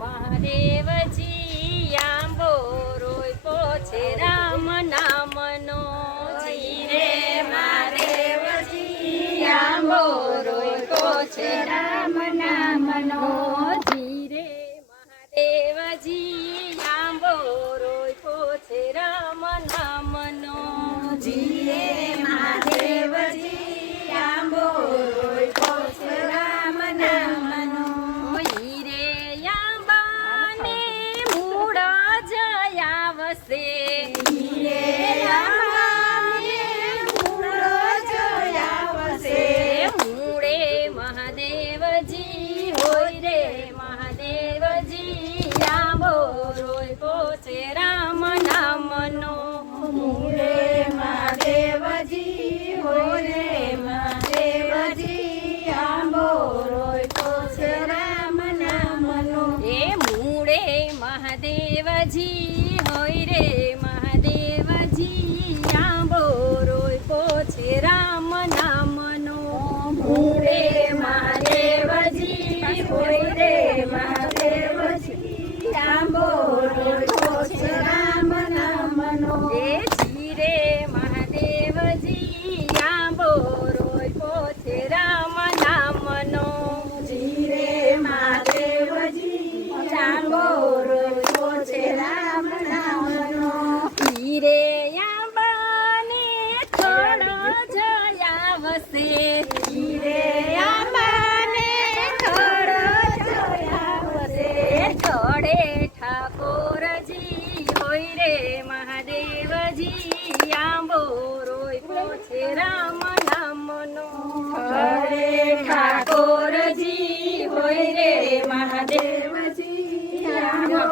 મહાદેવજી આંબો રોપ્યો છે રામ નામનો. જીરે મહાદેવજી આંબો રોપ્યો છે રામ નામનો. જીરે મહાદેવજી આંબો રોપ્યો છે રામ નામનો. જીરે મહાદેવજી આંબો રોપ્યો છે રામ નામનો. હીરે આંબાને મૂળ જયાવશે. જીરે આંબાને મૂળો જોયાવશે. મૂળે મહાદેવજી હોય રે મહાદેવજી આંબો રોપ્યો છે રામ નામનો. મૂળે મહાદેવજી હોય રે મહાદેવજી આંબો રોપ્યો છે રામ નામનો. એ મૂળે મહાદેવજી હોય રે મહાદેવજી આંબો રોપ્યો છે રામ નામનો. મૂળે મહાદેવજી હોય રે મહાદેવજી આંબો રોપ્યો છે રામ નામનો. એ જીરે મહાદેવજી આંબો રોપ્યો છે રામ નામનો. જીરે મહાદેવજી આંબો રોપ્યો છે રામ નામનો. હીરે આંબાને થડ જયાવશે. જીરે આંબાને થડ જોયાવશે. થડે ઠાકોરજી હોય રે મહાદેવજી આંબો રોપ્યો છે રામ નામનો. હરે ઠાકોરજી હોય રે મહાદેવજી આંબો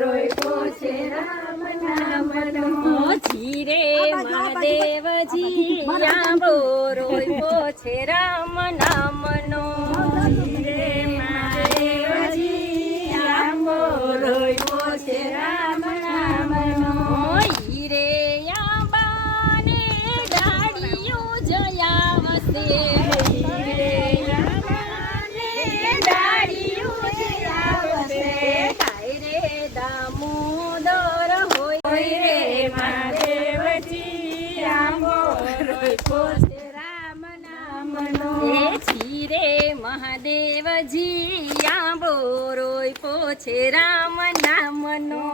રોપ્યો છે રામ નામનો. જીરે મહાદેવજી આંબો રોપ્યો છે રામ નામનો. જીરે મહાદેવજી આંબો રોપ્યો છે રામ નામનો. હીરે આંબાને ડાળિયું જયાવશે. જીરે આંબાને ડાળિયું જયાવશે. થાય રે દામોદર હોય હોય રે મહાદેવજી આંબો રોપ્યો છે રામ નામનો. એ જીરે મહાદેવજી આંબો રોપ્યો છે રામ નામનો.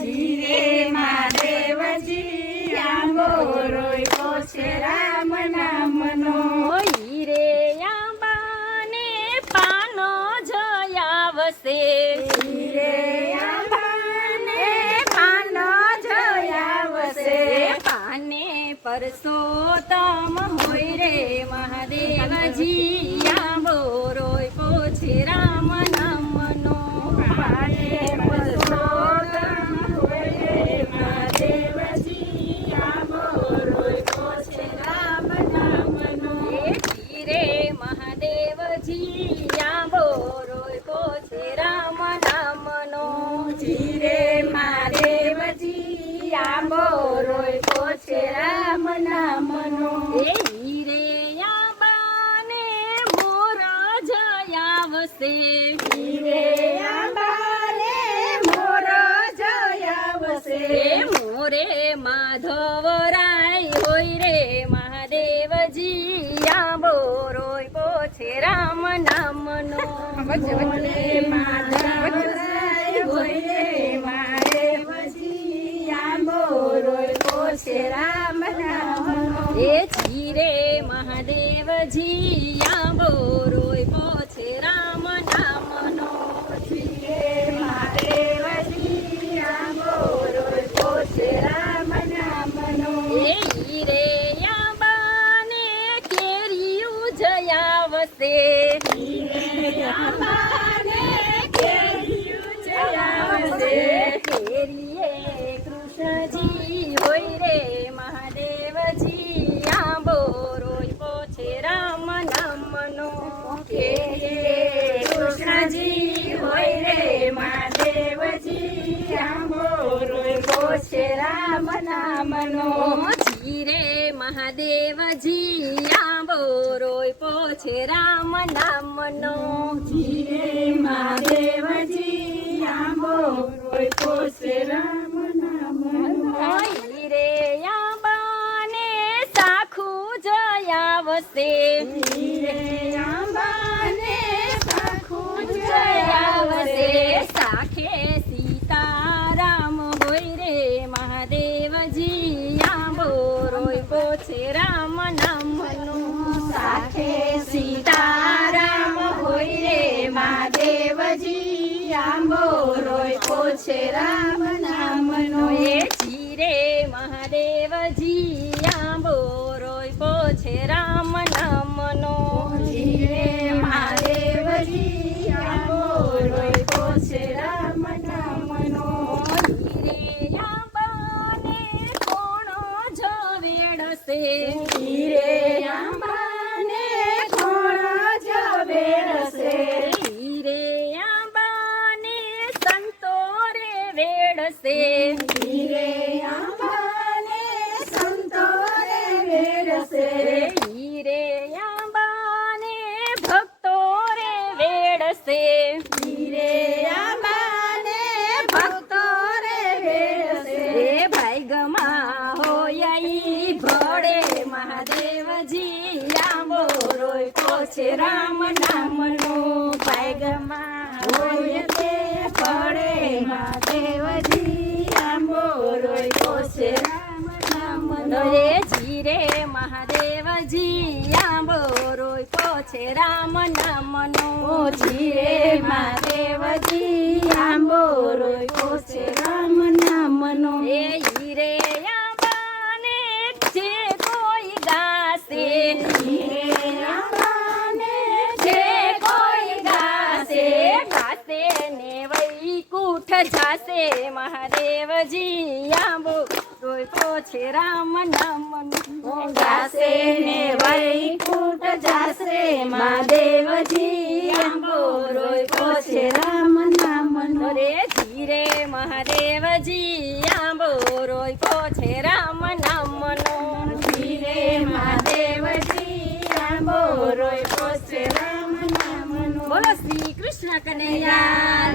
જીરે મહાદેવજી આંબો રોપ્યો છે રામ નામનો. હીરે આંબાને પાનો જયાવશે. જીરે આંબાને પાનો જોયાવશે. પાને પરસોત્તમ હોય રે મહાદેવજી આંબો રોપ્યો છે રામ નામનો. પાને પરસોત્તમ હોય રે મહાદેવજી આંબો રોપ્યો છે રામ નામનો. એ જીરે મહાદેવજી આંબો રોપ્યો છે રામ નામનો. જીરે મહાદેવજી આંબો રોપ્યો છે રામ નામનો. એ હીરે આંબાને મોર જયાવશે. જીરે આંબાને મોર જોયાવશે. એ મોરે માધવરાય હોય રે મહાદેવજી આંબો રોપ્યો છે રામ નામનો. મોરે માધવરાય હોય રે મહાદેવજી આંબો રોપ્યો છે રામ નામનો. એ જીરે મહાદેવજી આંબો રોપ્યો છે રામ નામનો. જીરે મહાદેવજી આંબો રોપ્યો છે રામ નામનો. એ હીરે આંબાને કેરીયું જયાવશે. જીરે આંબાને કેરીયું જયાવશે. કેરીએ કૃષ્ણજી હોય રે મહાદેવજી આંબો રોપ્યો છે રામ નામનો. કેરીએ કૃષ્ણજી હોય રે મહાદેવજી આંબો રોપ્યો છે રામ નામનો. જીરે મહાદેવજી આંબો રોપ્યો છે રામ નામનો. જીરે મહાદેવજી રોપ્યો છે રામ નામનો. હીરે આંબાને સાખું જયાવશે હીરે આંબાને સાખું જયાવશે જયાવશે. સાખે સીતારામ હોય રે મહાદેવજી આંબો રોપ્યો છે રામ નામનો. સાખે સીતારામ હોય રે મહાદેવજી આંબો રોપ્યો છે રામ નામનો. એ જીરે મહાદેવજી આંબો રોપ્યો છે રામ નામનો. જીરે મહાદેવજી આંબો રોપ્યો છે રામ નામનો. હીરે આંબાને કોણ ઝવેડશે હીરે આંબાને કોણ ઝવેડશે. હીરે આંબાને સંતો રે વેડશે હીરે આંબાને સંતો રે વેડશે. હીરે આંબાને ભક્તો રે વેડશે હીરે આંબાને ભક્તો રે વેડશે. રે ભાઈ ગમા હોય ઈ ભળે મહાદેવજી આંબો રોપ્યો છે રામ નામનો. ભાગમાં હોય તે ફળે મહાદેવજી આંબો રોપ્યો છે રામ નામનો. રે જીરે મહાદેવજી આંબો રોપ્યો છે રામ નામનો. જીરે મહાદેવજી આંબો રોપ્યો છે રામ નામનો. એ હીરે આંબાને જે કોઈ ગાશે હીરે આંબાને જે કોઈ ગાશે ગાશે ને વૈકુંઠ જાશે મહાદેવજી આંબો રોપ્યો છે રામ નામનો. ગાશે ને વૈકુંઠ જાશે મહાદેવજી આંબો રોપ્યો છે રામ નામનો. રે ધીરે મહાદેવજી આંબો રોપ્યો છે રામ નામનો. ધીરે મહાદેવજી આંબો રોપ્યો છે રામ નામનો. બોલો શ્રી કૃષ્ણ કનૈયા